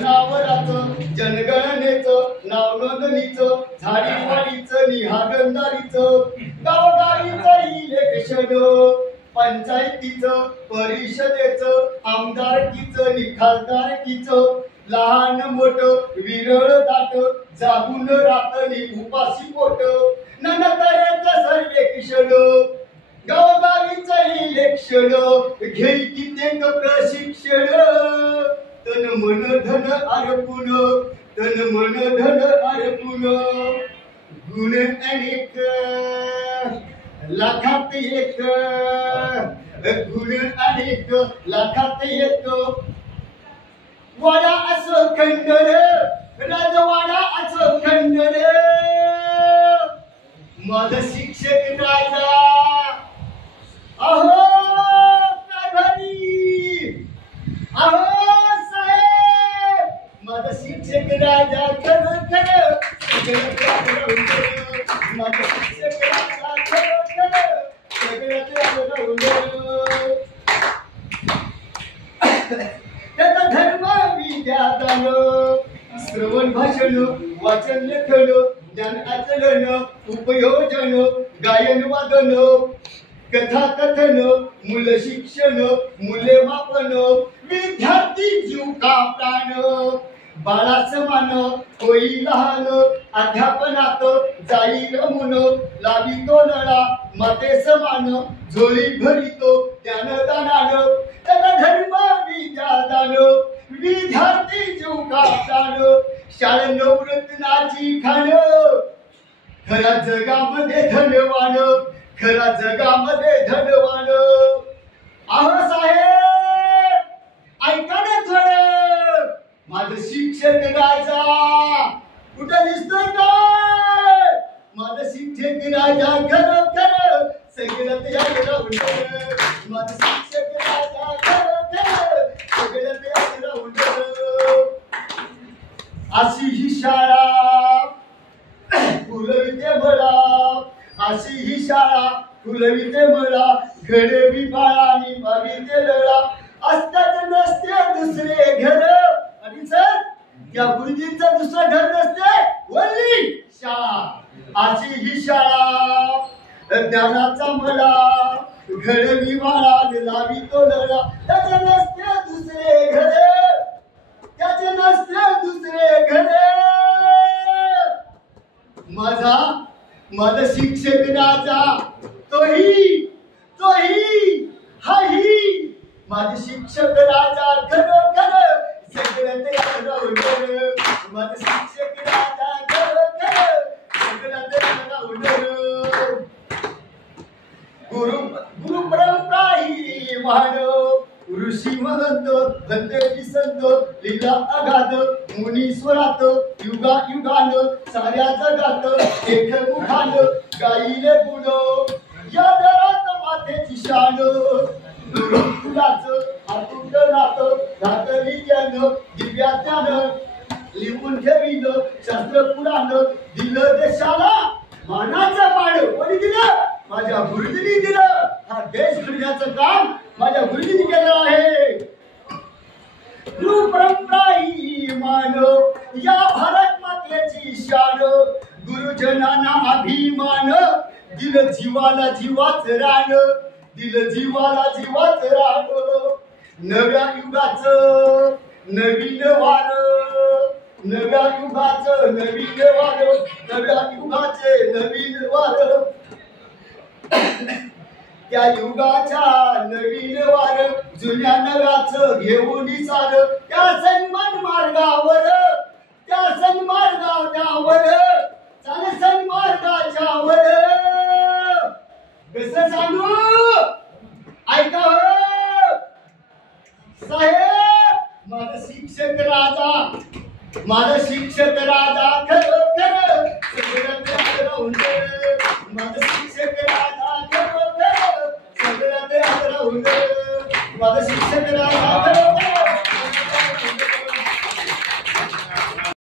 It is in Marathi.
नावराचं जनगणनेचं नाव नोंदणीचं झाडीवाडीचं निहागंदारीचं गावगावीचं इलेक्शन पंचायतीचं परिषदेचं आमदारकीचं निखासदारकीचं लहान मोठं विरळ दाट जागून रातनी उपाशी पोट ननतऱ्याचं सर्वेक्षण गावगावीचं इलेक्शन घेई कित्येक प्रशिक्षण तन मन धन अर्पुण तन मन धन अर्पुण गुण अनेक लाखात एक गुण अनेक लाखात एक वाडा असं खंडर राजवाडा असं खंडर माझा शिक्षक राजा अहो प्रधानी अहो साहेब माझा शिक्षक राजा खरं खरं माझा शिक्षक राजा खरं खरं त्याचा धर्म विद्यादान श्रवण भाषण वाचन लेखन ज्ञान आचरण उपयोजन गायन वादन कथा कथन मूल शिक्षण मूल्यमापन विद्यार्थी जीव का प्राण बाळा समान होई लहान अध्यापनात जाई रमून लावितो लळा माते समान झोळी भरितो ज्ञानदानान त्याचा धर्म विद्यादान विद्यार्थी जीव का प्राण शाळेन वृत्नाची खाण खरा जगामध्ये धनवान खरा जगामध्ये धनवान अहो साहेब ऐका ना थोडं माझं शिक्षक राजा कुठं दिसतोय काय माझं शिक्षक राजा खरं खरं सगळं तयार राहून माझं शिक्षक राजा खरं खरं सगळं तयार राहून अशी ही शाळा फुलविते मला अशी ही शाळा फुलविते मला घडवी बाळानी भाविते लळा असतात नसते दुसरे घर आणि सर या गुरुजींचं दुसरं घर नसते वल्ली शाळा अशी ही शाळा ज्ञानाचा मला घडवी बाळानी लावितो लळा त्याचे नसते दुसरे घर त्याचे नसते दुसरे घर माझा शिक्षक राजा तोही हाही माझे शिक्षक राजा खरं खरं सगळं तयार राहून माझे शिक्षक राजा खरं खरं सगळं तयार राहून गुरु परंपरा ही महान ऋषी महंत भंतेची संत लीला अगाध मुनीश्वरात युगा युगान साऱ्या जगात एक मुखान गाईले गुण या दरात मातेची शान फुलाचं आतुंड नात घातली ज्ञान दिव्या ज्ञान लिहून ठेविलं शास्त्र पुराण दिलं देशाला मानाचं पाड कोणी दिलं माझ्या गुरुजींनी दिलं हा देश घडण्याचं काम माझ्या गुरुजींनी केलं आहे गुरु परंपरा ही मान या भारत मातेची शान गुरुजनांना अभिमान दिलं जीवाला जीवाचं रान दिलं जीवाला जीवाचं रान नव्या युगाचं नवीन वार नव्या युगाचं नवीन वार नव्या युगाचे नवीन वार त्या युगाच्या नवीन वार जुन्या नव्याचं घेऊन चाल त्या सन्मान मार्गावर त्या सन्मार्गावर चाल सन्मार्गाच्यावर कसं सांगू ऐका साहेब माझा शिक्षक राजा खरं खरं सगळं